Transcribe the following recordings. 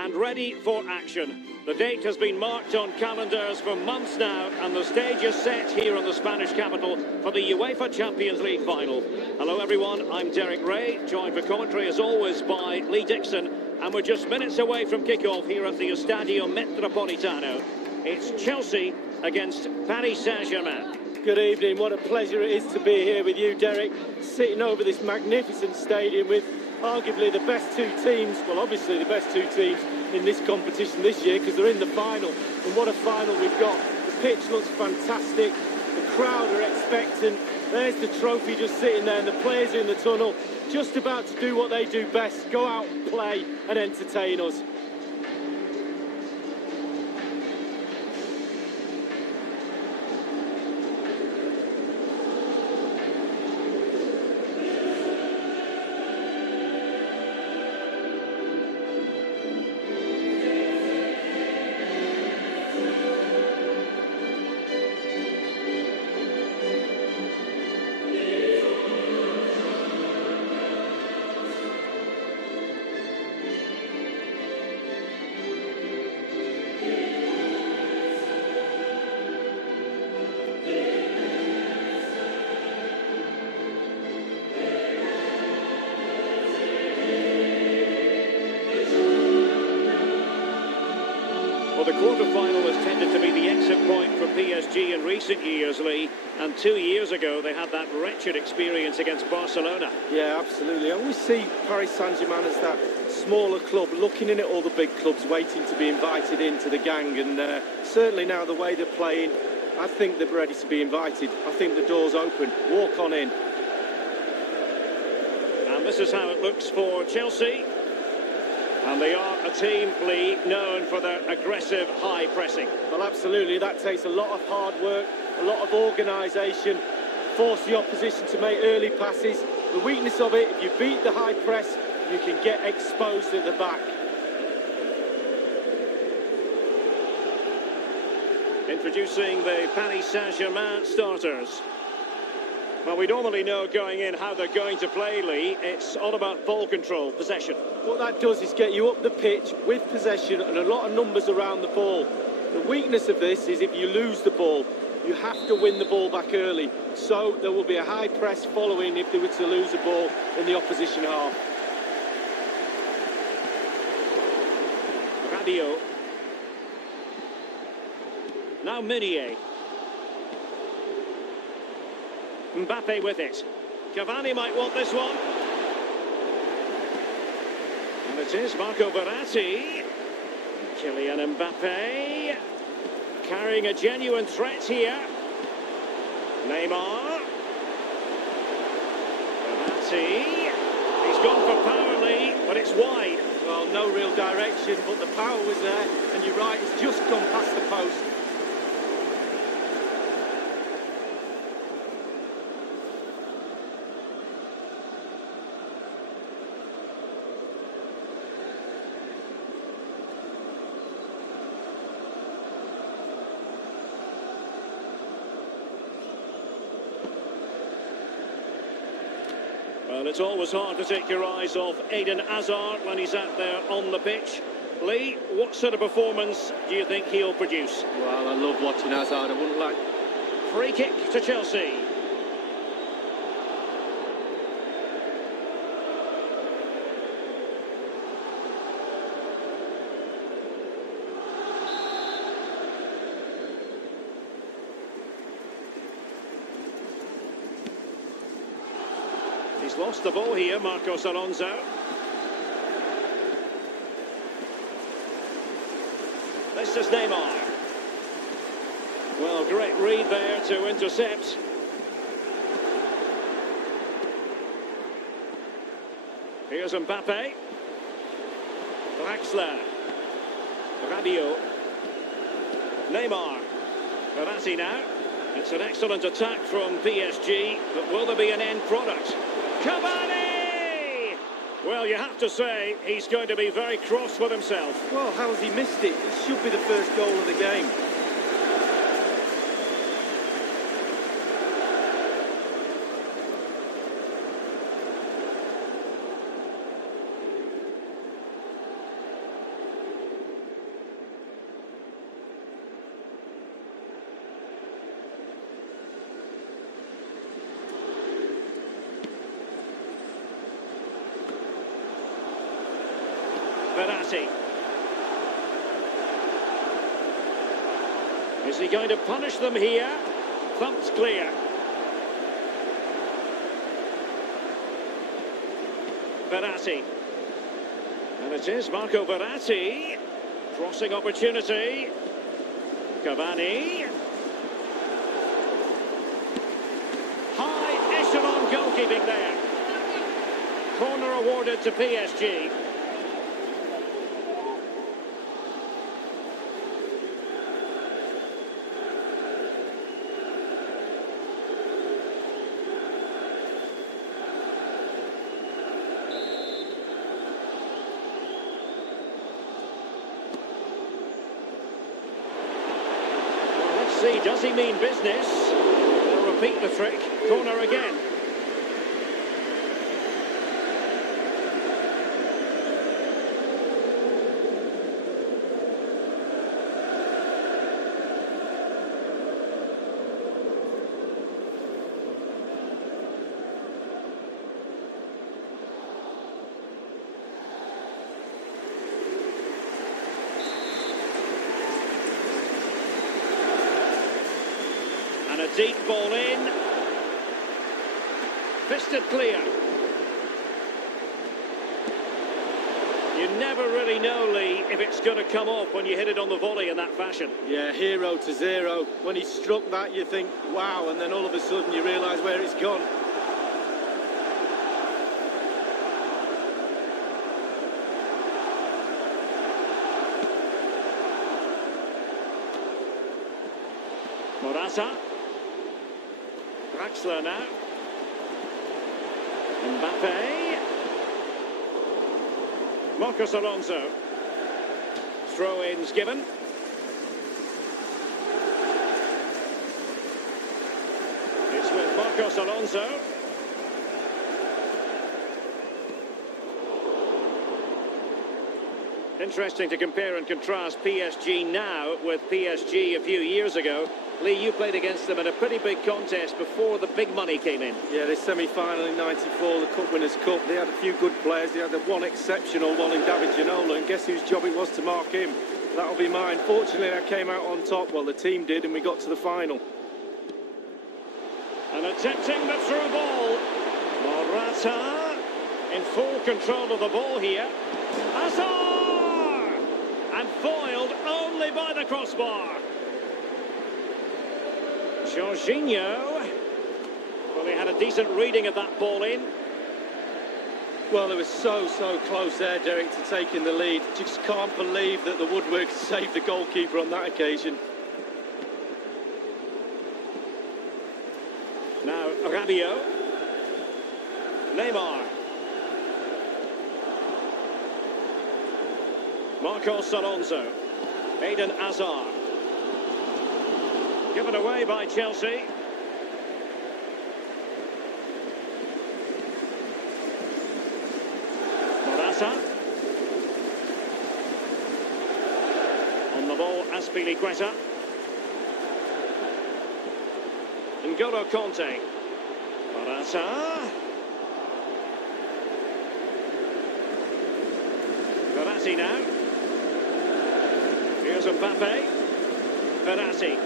and ready for action. The date has been marked on calendars for months now, and the stage is set here in the Spanish capital for the UEFA Champions League final. Hello everyone, I'm Derek Ray, joined for commentary as always by Lee Dixon, and we're just minutes away from kickoff here at the Estadio Metropolitano. It's Chelsea against Paris Saint-Germain. Good evening, what a pleasure it is to be here with you, Derek, sitting over this magnificent stadium with arguably the best two teams, well obviously the best two teams in this competition this year because they're in the final, and what a final we've got. The pitch looks fantastic, the crowd are expectant, there's the trophy just sitting there and the players are in the tunnel, just about to do what they do best, go out and play and entertain us. Well, the quarter-final has tended to be the exit point for PSG in recent years, Lee. And 2 years ago, they had that wretched experience against Barcelona. Yeah, absolutely. I always see Paris Saint-Germain as that smaller club, looking in at all the big clubs, waiting to be invited into the gang. And certainly now, the way they're playing, I think they're ready to be invited. I think the door's open. Walk on in. And this is how it looks for Chelsea. And they are a team, Lee, known for their aggressive high pressing. Well, absolutely. That takes a lot of hard work, a lot of organisation, force the opposition to make early passes. The weakness of it, if you beat the high press, you can get exposed at the back. Introducing the Paris Saint-Germain starters. Well, we normally know going in how they're going to play, Lee. It's all about ball control, possession. What that does is get you up the pitch with possession and a lot of numbers around the ball. The weakness of this is if you lose the ball, you have to win the ball back early. So there will be a high press following if they were to lose the ball in the opposition half. Rabiot. Now Meunier. Mbappe with it. Cavani might want this one. And it is Marco Verratti. Kylian Mbappe. Carrying a genuine threat here. Neymar. Verratti. He's gone for power, Lee, but it's wide. Well, no real direction, but the power was there. And you're right, it's just gone past the post. Well, it's always hard to take your eyes off Eden Hazard when he's out there on the pitch. Lee, what sort of performance do you think he'll produce? Well, I love watching Hazard. I wouldn't like... Free kick to Chelsea. He's lost the ball here, Marcos Alonso. This is Neymar. Well, great read there to intercept. Here's Mbappe. Draxler. Rabiot. Neymar. Verratti now. It's an excellent attack from PSG, but will there be an end product? Cavani! Well, you have to say, he's going to be very cross with himself. Well, how has he missed it? It should be the first goal of the game. Verratti. Is he going to punish them here? Thumped clear. Verratti. And it is Marco Verratti. Crossing opportunity. Cavani. High echelon goalkeeping there. Corner awarded to PSG. See, does he mean business? They'll repeat the trick. Corner again. And a deep ball in. Fisted clear. You never really know, Lee, if it's going to come off when you hit it on the volley in that fashion. Yeah, 0-0. When he struck that, you think, wow, and then all of a sudden you realise where it's gone. Morata. Draxler now. Mbappe. Marcos Alonso. Throw-ins given. It's with Marcos Alonso. Interesting to compare and contrast PSG now with PSG a few years ago. Lee, you played against them in a pretty big contest before the big money came in. Yeah, this semi-final in '94, the Cup Winners' Cup, they had a few good players. They had the one exceptional one in David Ginola, and guess whose job it was to mark him? That'll be mine. Fortunately, I came out on top. Well, the team did, and we got to the final. And attempting the through ball. Morata in full control of the ball here. Acer! And foiled only by the crossbar. Jorginho. Well, he had a decent reading of that ball in. Well, it was so close there, Derek, to taking the lead. Just can't believe that the woodwork saved the goalkeeper on that occasion. Now, Rabiot. Neymar. Marcos Alonso. Eden Hazard. Given away by Chelsea. Morata. On the ball, Azpilicueta. N'Golo Kanté. Morata. Verratti now. Here's Mbappe. Verratti.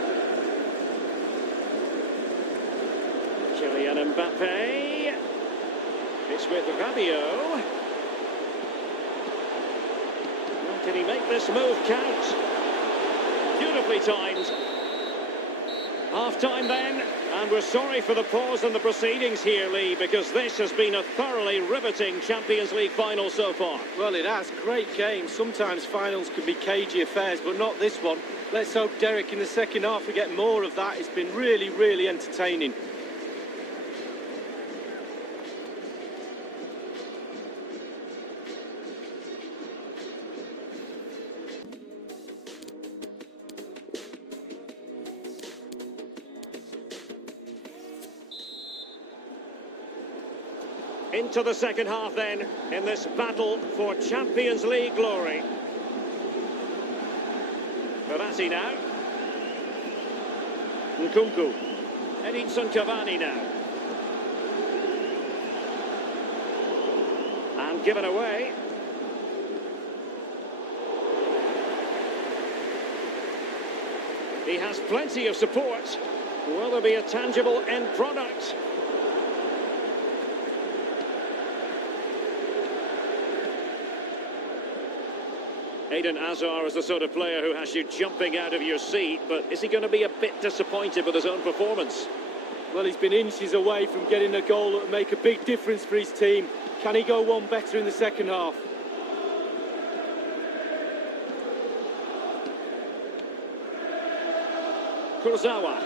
Kylian Mbappe. It's with Rabiot. Can he make this move count? Beautifully timed. Half-time then, and we're sorry for the pause in the proceedings here, Lee, because this has been a thoroughly riveting Champions League final so far. Well, it has. Great game. Sometimes finals can be cagey affairs, but not this one. Let's hope, Derek, in the second half we get more of that. It's been really entertaining. Into the second half then, in this battle for Champions League glory. Verratti now. Nkunku. Edinson Cavani now. And given away. He has plenty of support. Will there be a tangible end product? Eden Hazard is the sort of player who has you jumping out of your seat, but is he going to be a bit disappointed with his own performance? Well, he's been inches away from getting a goal that would make a big difference for his team. Can he go one better in the second half? Kurzawa.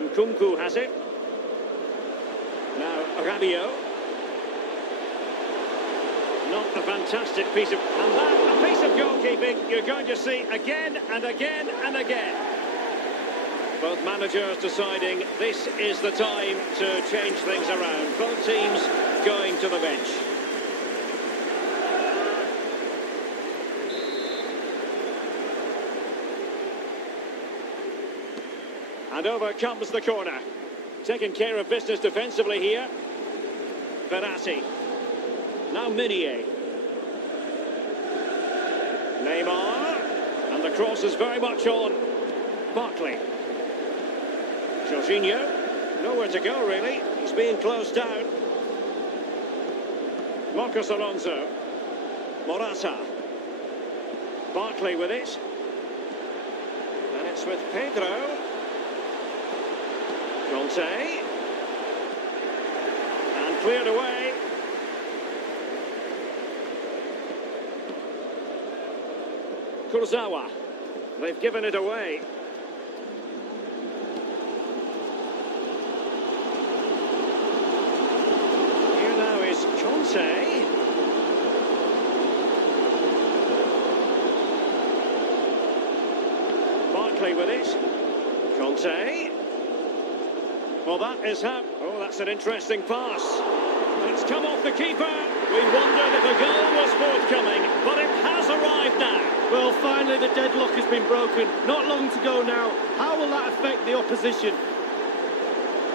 Nkunku has it. Now Rabiot. Not a fantastic piece of... And that, a piece of goalkeeping you're going to see again and again and again. Both managers deciding this is the time to change things around. Both teams going to the bench. And over comes the corner. Taking care of business defensively here. Verratti. Now Meunier. Neymar. And the cross is very much on. Barkley. Jorginho. Nowhere to go, really. He's being closed down. Marcos Alonso. Morata. Barkley with it. And it's with Pedro. Conte. And cleared away. Kurzawa. They've given it away. Here now is Conte. Barkley with it. Conte. Well, that is how... Oh, that's an interesting pass. It's come off the keeper. We wondered if a goal was forthcoming, but it has arrived now. Well, finally the deadlock has been broken. Not long to go now. How will that affect the opposition?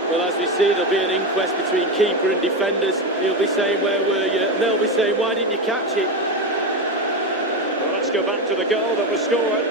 Well, as we see, there'll be an inquest between keeper and defenders. He'll be saying, where were you? And they'll be saying, why didn't you catch it? Well, let's go back to the goal that was scored.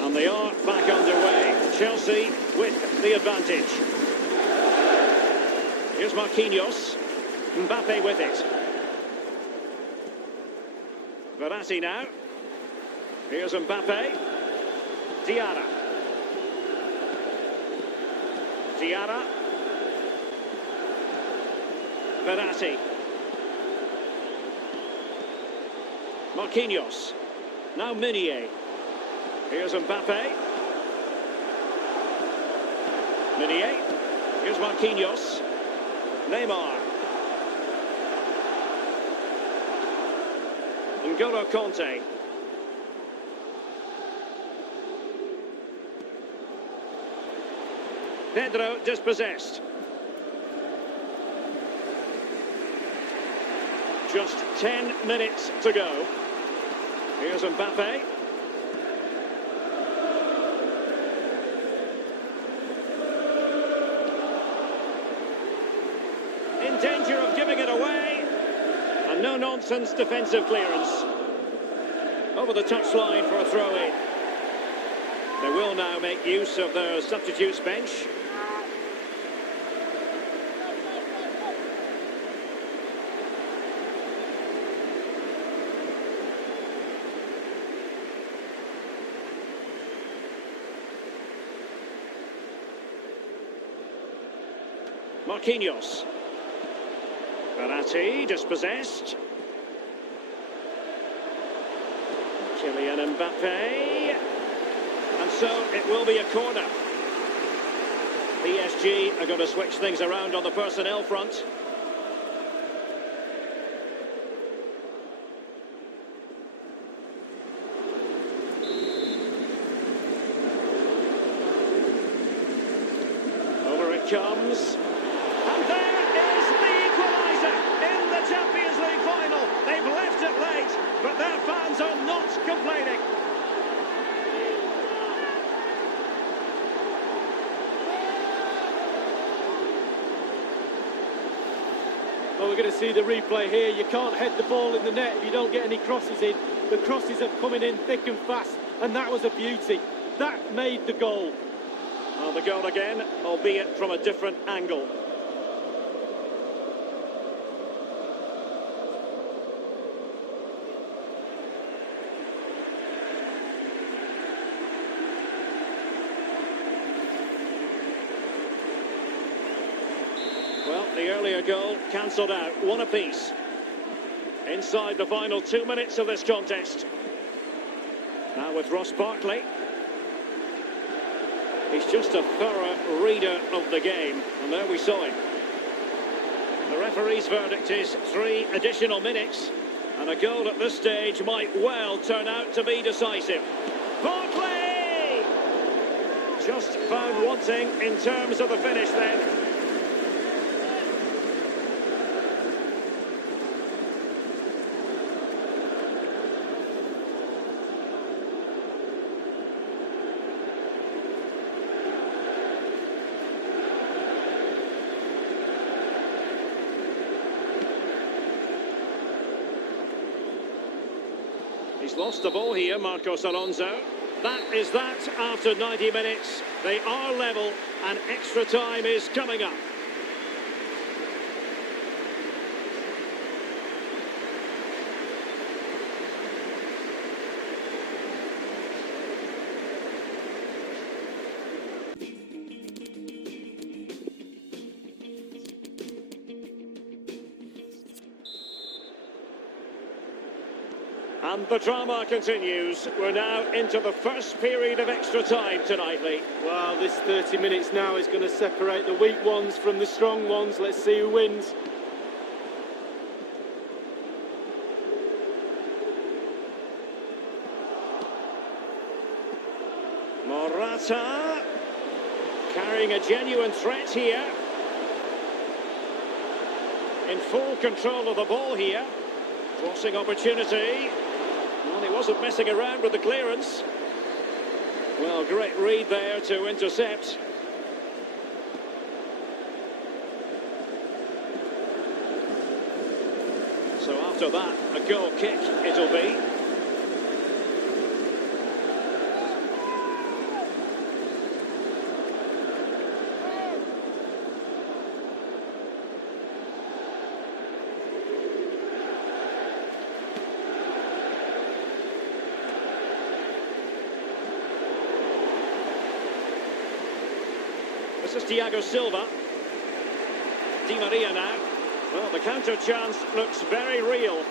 And they are back underway. Chelsea with the advantage. Here's Marquinhos. Mbappe with it. Verratti now. Here's Mbappe. Diarra. Diarra. Verratti. Marquinhos. Now Meunier. Here's Mbappe. Meunier. Here's Marquinhos. Neymar. N'Golo Conte. Pedro dispossessed. Just 10 minutes to go. Here's Mbappe. In danger of giving it away. And no-nonsense defensive clearance. Over the touchline for a throw-in. They will now make use of their substitutes bench. Marquinhos. Verratti dispossessed. Kylian Mbappe. And so it will be a corner. PSG are going to switch things around on the personnel front. Over it comes. And there is the equaliser in the Champions League final. They've left it late, but their fans are not complaining. Well, we're going to see the replay here. You can't head the ball in the net if you don't get any crosses in. The crosses are coming in thick and fast, and that was a beauty. That made the goal. Well, the goal again, albeit from a different angle. Well, the earlier goal cancelled out, one apiece. Inside the final 2 minutes of this contest. Now with Ross Barkley. He's just a thorough reader of the game, and there we saw him. The referee's verdict is 3 additional minutes, and a goal at this stage might well turn out to be decisive. Barkley! Just found wanting in terms of the finish then. He's lost the ball here, Marcos Alonso. That is that after 90 minutes. They are level and extra time is coming up. And the drama continues. We're now into the first period of extra time tonight, Lee. Well, this 30 minutes now is going to separate the weak ones from the strong ones. Let's see who wins. Morata carrying a genuine threat here. In full control of the ball here. Crossing opportunity. Well, he wasn't messing around with the clearance. Well, great read there to intercept. So after that, a goal kick it'll be. This is Thiago Silva. Di Maria now. Well, the counter chance looks very real.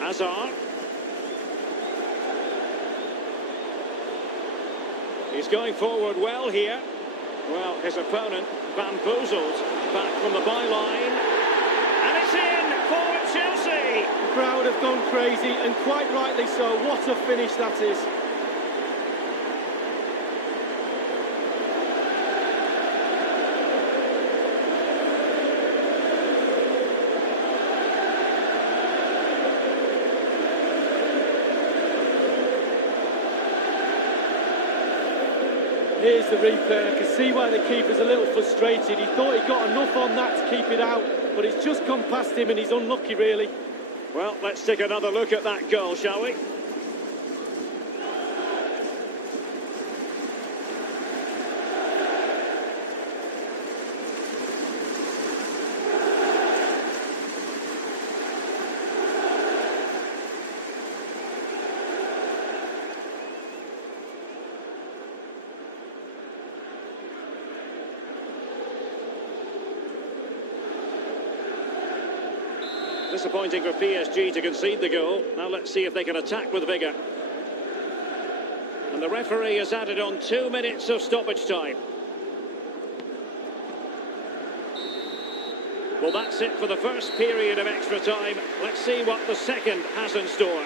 Acer. He's going forward well here. Well, his opponent bamboozled back from the byline. And it's in for Chelsea. The crowd have gone crazy, and quite rightly so. What a finish that is. Here's the replay. I can see why the keeper's a little frustrated. He thought he got enough on that to keep it out, but it's just gone past him and he's unlucky, really. Well, let's take another look at that goal, shall we? Disappointing for PSG to concede the goal. Now let's see if they can attack with vigour. And the referee has added on 2 minutes of stoppage time. Well, that's it for the first period of extra time. Let's see what the second has in store.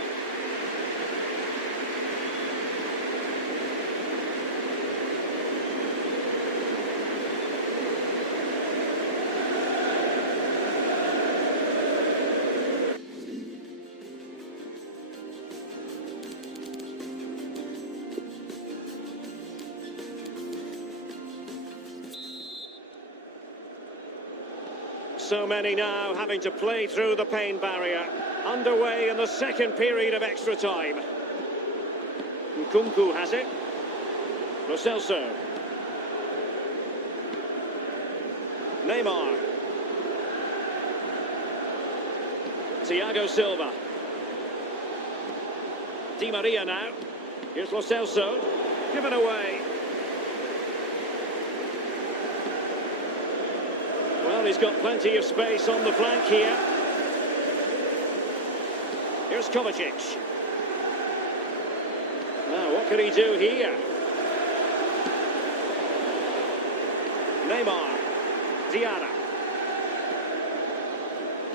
So many now having to play through the pain barrier. Underway in the second period of extra time. Nkunku has it. Lo Celso. Neymar. Thiago Silva. Di Maria now. Here's Lo Celso. Given away. Well, he's got plenty of space on the flank here. Here's Kovacic. Now, what can he do here? Neymar. Diarra.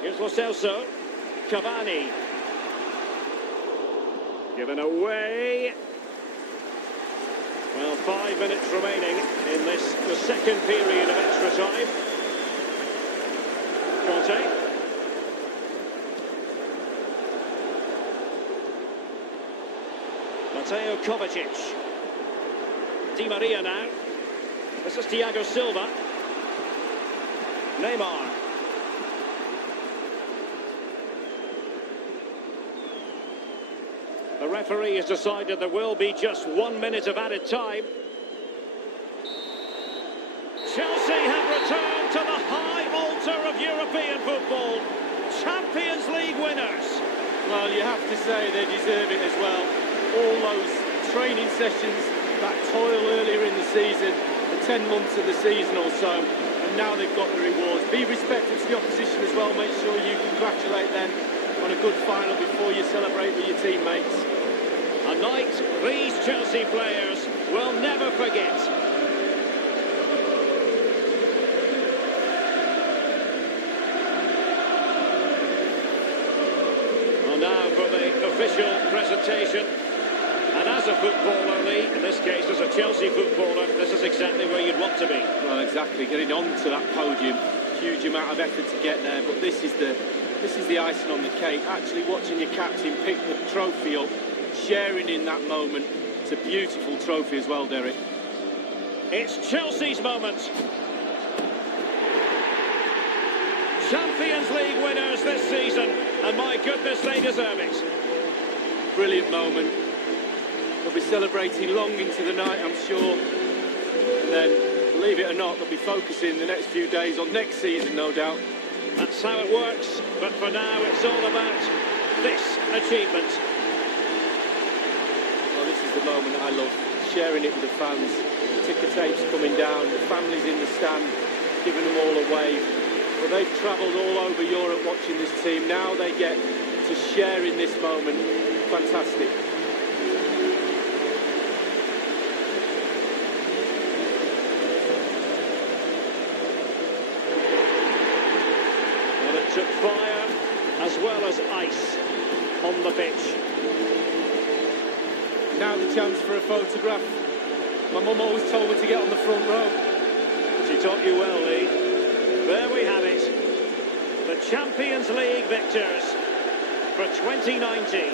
Here's Lo Celso. Cavani. Given away. Well, 5 minutes remaining in this, the second period of extra time. Conte. Mateo Kovacic. Di Maria now. This is Thiago Silva. Neymar. The referee has decided there will be just 1 minute of added time. Chelsea have returned to the high altar of European football. Champions League winners. Well, you have to say they deserve it as well. All those training sessions, that toil earlier in the season, the 10 months of the season or so, and now they've got the rewards. Be respectful to the opposition as well. Make sure you congratulate them on a good final before you celebrate with your teammates. A night these Chelsea players will never forget. Well, now for the official presentation. And as a footballer, Lee, in this case as a Chelsea footballer, this is exactly where you'd want to be. Well, exactly. Getting onto that podium, huge amount of effort to get there, but this is the icing on the cake. Actually watching your captain pick the trophy up, sharing in that moment. It's a beautiful trophy as well, Derek. It's Chelsea's moment. Champions League winners this season, and my goodness, they deserve it. Brilliant moment. They'll be celebrating long into the night, I'm sure. And then, believe it or not, they'll be focusing the next few days on next season, no doubt. That's how it works, but for now it's all about this achievement. Well, this is the moment I love, sharing it with the fans. Ticker tapes coming down, the families in the stand, giving them all a wave. But they've travelled all over Europe watching this team. Now they get to share in this moment. Fantastic. Took fire as well as ice on the pitch. Now the chance for a photograph. My mum always told me to get on the front row. She taught you well, Lee. There we have it. The Champions League victors for 2019.